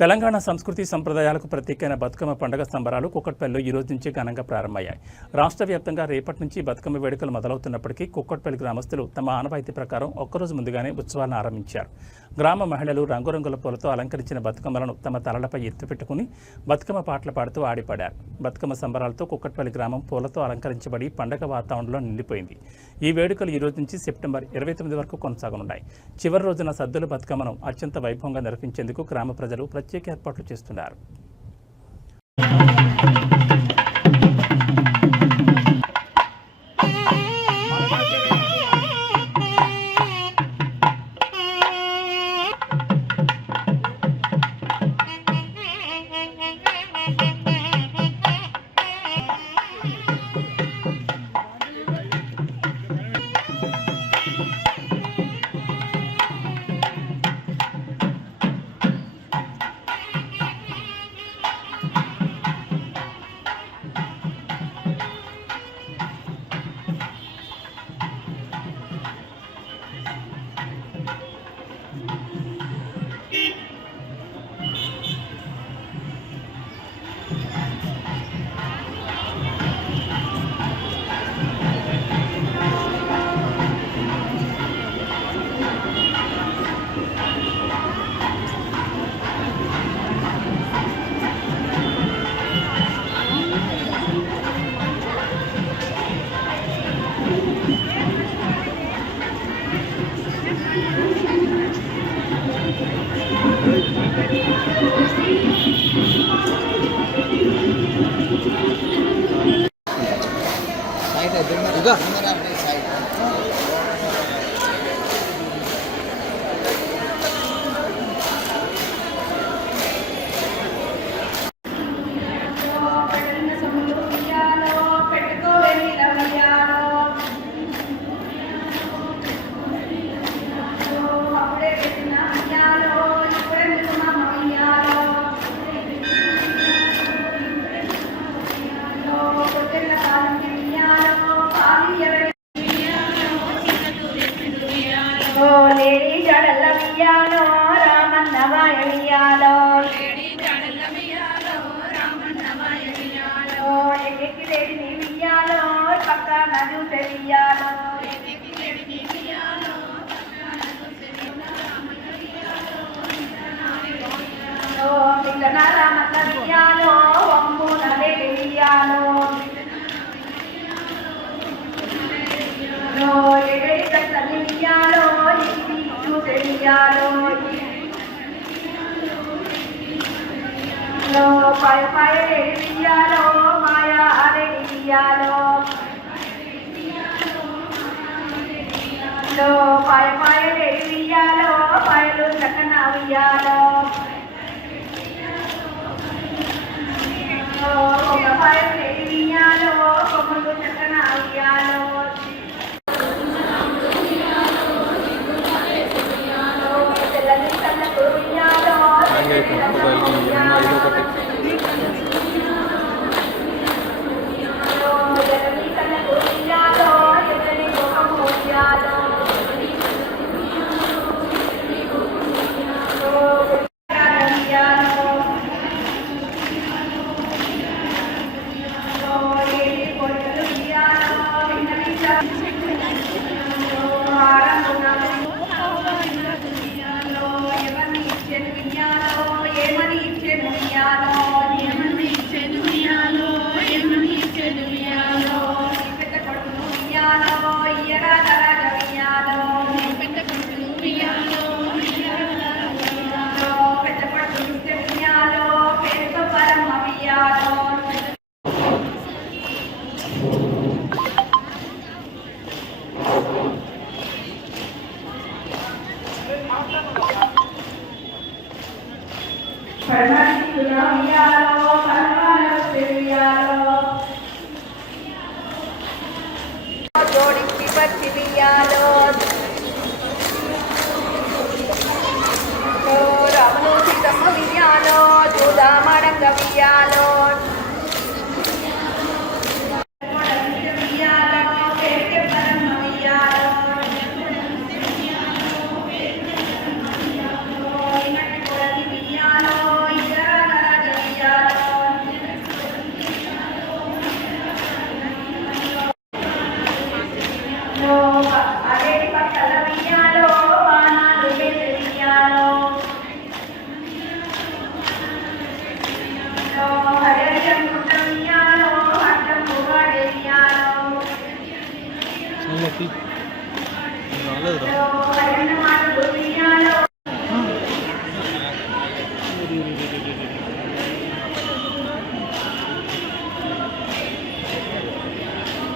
తెలంగాణ సంస్కృతి సంప్రదాయాలకు ప్రత్యేకమైన బతుకమ్మ పండుగ సంబరాలు కుక్కట్పల్లిలో ఈ రోజు నుంచి ఘనంగా ప్రారంభమయ్యాయి. రాష్ట్ర వ్యాప్తంగా రేపటి నుంచి బతుకమ్మ వేడుకలు మొదలవుతున్నప్పటికీ కుక్కట్పల్లి గ్రామస్తులు తమ ఆనవాయితీ ప్రకారం ఒక్కరోజు ముందుగానే ఉత్సవాలను ఆరంభించారు. గ్రామ మహిళలు రంగురంగుల పూలతో అలంకరించిన బతుకమ్మలను తమ తలలపై ఎత్తుపెట్టుకుని బతుకమ్మ పాటలు పాడుతూ ఆడిపడారు. బతుకమ్మ సంబరాలతో కుక్కట్పల్లి గ్రామం పూలతో అలంకరించబడి పండగ వాతావరణంలో నిండిపోయింది. ఈ వేడుకలు ఈ రోజు నుంచి సెప్టెంబర్ 29 వరకు కొనసాగనున్నాయి. చివరి రోజున సద్దుల బతుకమ్మను అత్యంత వైభవంగా నిర్వహించేందుకు గ్రామ ప్రజలు ప్రత్యేక ఏర్పాట్లు చేస్తున్నారు.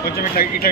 కొంచెం ఇట్లా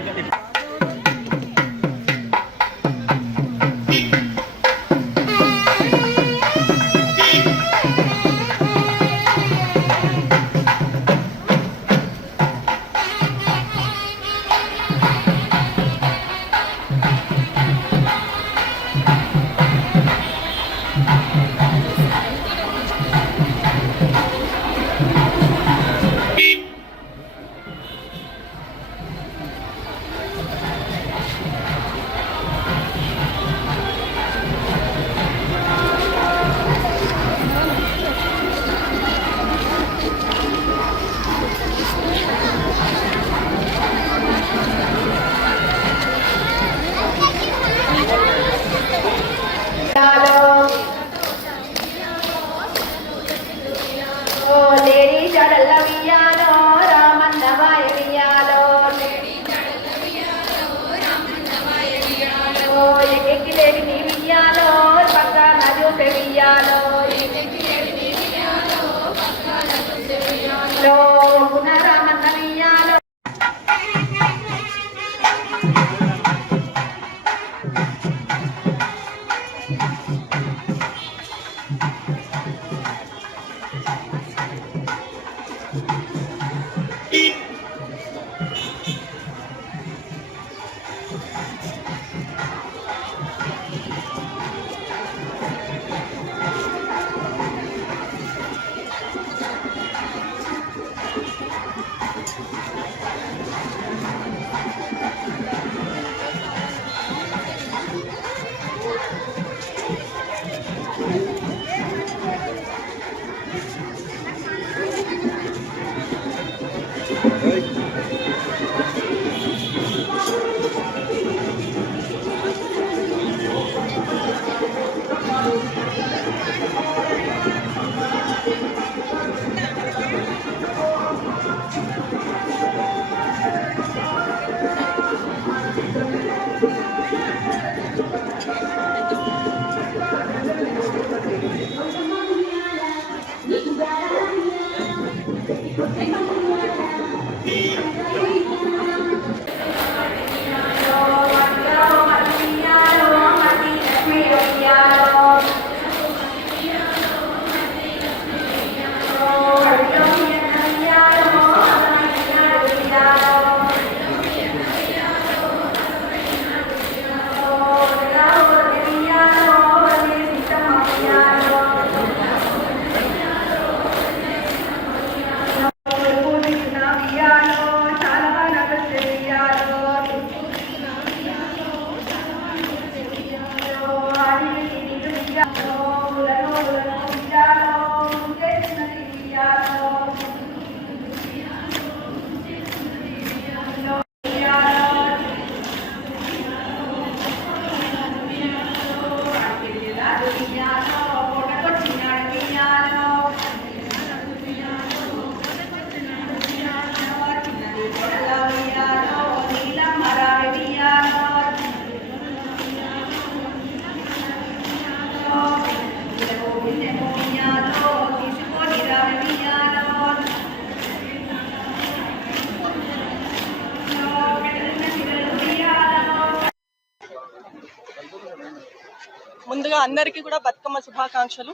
ముందుగా అందరికీ కూడా బతుకమ్మ శుభాకాంక్షలు.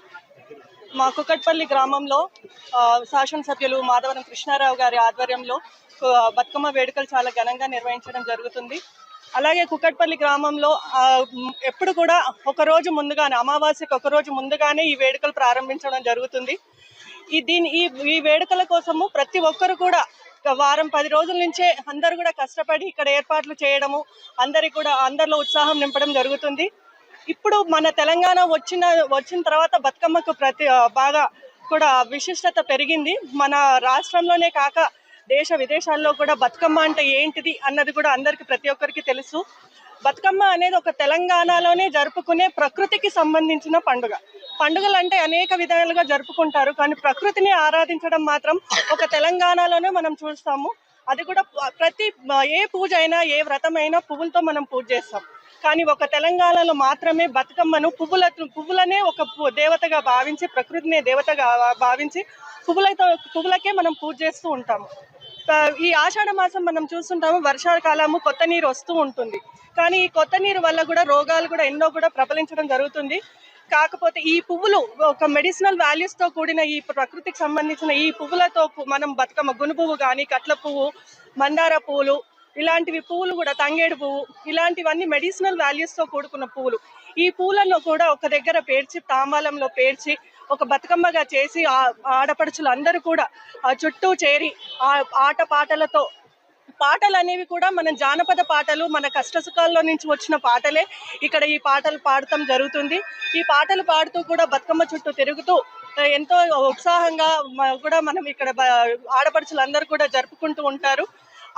మా కుకట్పల్లి గ్రామంలో శాసనసభ్యులు మాధవరం కృష్ణారావు గారి ఆధ్వర్యంలో బతుకమ్మ వేడుకలు చాలా ఘనంగా నిర్వహించడం జరుగుతుంది. అలాగే కుకట్పల్లి గ్రామంలో ఎప్పుడు కూడా ఒకరోజు ముందుగానే, అమావాస్యకు ఒకరోజు ముందుగానే ఈ వేడుకలు ప్రారంభించడం జరుగుతుంది. ఈ వేడుకల కోసము ప్రతి ఒక్కరు కూడా వారం 10 రోజుల నుంచే అందరూ కూడా కష్టపడి ఇక్కడ ఏర్పాట్లు చేయడము, అందరిలో ఉత్సాహం నింపడం జరుగుతుంది. ఇప్పుడు మన తెలంగాణ వచ్చిన తర్వాత బతుకమ్మకు బాగా కూడా విశిష్టత పెరిగింది. మన రాష్ట్రంలోనే కాక దేశ విదేశాల్లో కూడా బతుకమ్మ అంటే ఏంటిది అన్నది కూడా ప్రతి ఒక్కరికి తెలుసు. బతుకమ్మ అనేది ఒక తెలంగాణలోనే జరుపుకునే ప్రకృతికి సంబంధించిన పండుగ. పండుగలు అంటే అనేక విధాలుగా జరుపుకుంటారు, కానీ ప్రకృతిని ఆరాధించడం మాత్రం ఒక తెలంగాణలోనే మనం చూస్తాము. అది కూడా ఏ పూజ అయినా ఏ వ్రతం అయినా పువ్వులతో మనం పూజ చేస్తాం. కానీ ఒక తెలంగాణలో మాత్రమే బతుకమ్మను పువ్వులనే ఒక దేవతగా భావించి, ప్రకృతినే దేవతగా భావించి పువ్వులకే మనం పూజ చేస్తూ ఉంటాము. ఈ ఆషాఢ మాసం మనం చూస్తుంటాము, వర్షాకాలము కొత్త నీరు వస్తూ ఉంటుంది. కానీ ఈ కొత్త నీరు వల్ల కూడా రోగాలు కూడా ఎన్నో కూడా ప్రబలించడం జరుగుతుంది. కాకపోతే ఈ పువ్వులు ఒక మెడిసినల్ వాల్యూస్ తో కూడిన ఈ ప్రకృతికి సంబంధించిన ఈ పువ్వులతో మనం బతుకమ్మ గును పువ్వు కానీ, కట్ల పువ్వు, మందార పువ్వులు, ఇలాంటివి పువ్వులు కూడా, తంగేడు పువ్వు, ఇలాంటివన్నీ మెడిసినల్ వాల్యూస్ తో కూడుకున్న పువ్వులు. ఈ పూలను కూడా ఒక దగ్గర పేర్చి, తాంబాలంలో పేర్చి ఒక బతుకమ్మగా చేసి ఆడపడుచులు అందరూ కూడా చుట్టూ చేరి ఆట పాటలతో, పాటలు అనేవి కూడా మన జానపద పాటలు, మన కష్టసుఖాల్లో నుంచి వచ్చిన పాటలే ఇక్కడ ఈ పాటలు పాడటం జరుగుతుంది. ఈ పాటలు పాడుతూ కూడా బతుకమ్మ చుట్టూ తిరుగుతూ ఎంతో ఉత్సాహంగా కూడా మనం ఇక్కడ ఆడపడుచులందరూ కూడా జరుపుకుంటూ ఉంటారు.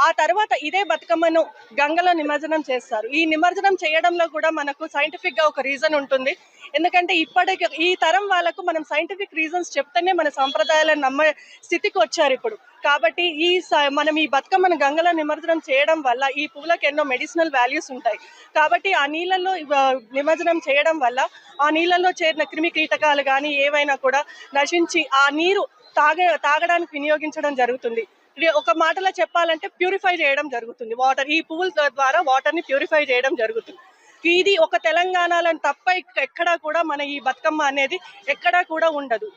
ఆ తర్వాత ఇదే బతుకమ్మను గంగలో నిమజ్జనం చేస్తారు. ఈ నిమజ్జనం చేయడంలో కూడా మనకు సైంటిఫిక్ గా ఒక రీజన్ ఉంటుంది. ఎందుకంటే ఈ తరం వాళ్ళకు మనం సైంటిఫిక్ రీజన్స్ చెప్తేనే మన సంప్రదాయాలను నమ్మే స్థితికి వచ్చారు ఇప్పుడు. కాబట్టి మనం ఈ బతుకమ్మను గంగలో నిమజ్జనం చేయడం వల్ల ఈ పువ్వులకు ఎన్నో మెడిసినల్ వాల్యూస్ ఉంటాయి. కాబట్టి ఆ నీళ్ళల్లో నిమజ్జనం చేయడం వల్ల ఆ నీళ్ళల్లో చేరిన క్రిమి కీటకాలు కానీ ఏవైనా కూడా నశించి ఆ నీరు తాగడానికి వినియోగించడం జరుగుతుంది. ఒక మాటలో చెప్పాలంటే ప్యూరిఫై చేయడం జరుగుతుంది. వాటర్, ఈ పువ్వుల ద్వారా వాటర్ ని ప్యూరిఫై చేయడం జరుగుతుంది. ఇది ఒక తెలంగాణలో తప్ప ఎక్కడా కూడా మన ఈ బతుకమ్మ అనేది ఎక్కడా కూడా ఉండదు.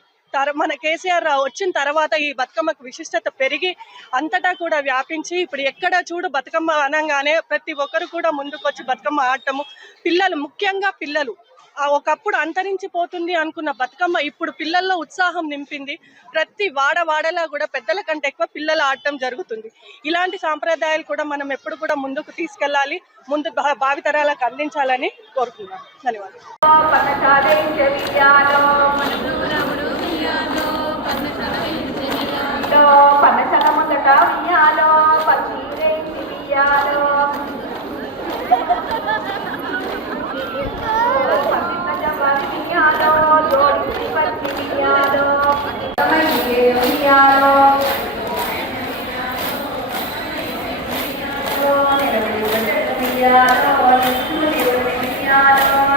మన కేసీఆర్ వచ్చిన తర్వాత ఈ బతుకమ్మకు విశిష్టత పెరిగి అంతటా కూడా వ్యాపించి ఇప్పుడు ఎక్కడ చూడు బతుకమ్మ అనగానే ప్రతి ఒక్కరు కూడా ముందుకు వచ్చి బతుకమ్మ ఆడటము, పిల్లలు, ముఖ్యంగా పిల్లలు, ఒకప్పుడు అంతరించిపోతుంది అనుకున్న బతుకమ్మ ఇప్పుడు పిల్లల్లో ఉత్సాహం నింపింది. ప్రతి వాడవాడలా కూడా పెద్దల కంటే ఎక్కువ పిల్లలు ఆడటం జరుగుతుంది. ఇలాంటి సాంప్రదాయాలు కూడా మనం ఎప్పుడు కూడా ముందుకు తీసుకెళ్లాలి, ముందు భావితరాలకు అందించాలని కోరుకుంటున్నాను. ధన్యవాదాలు.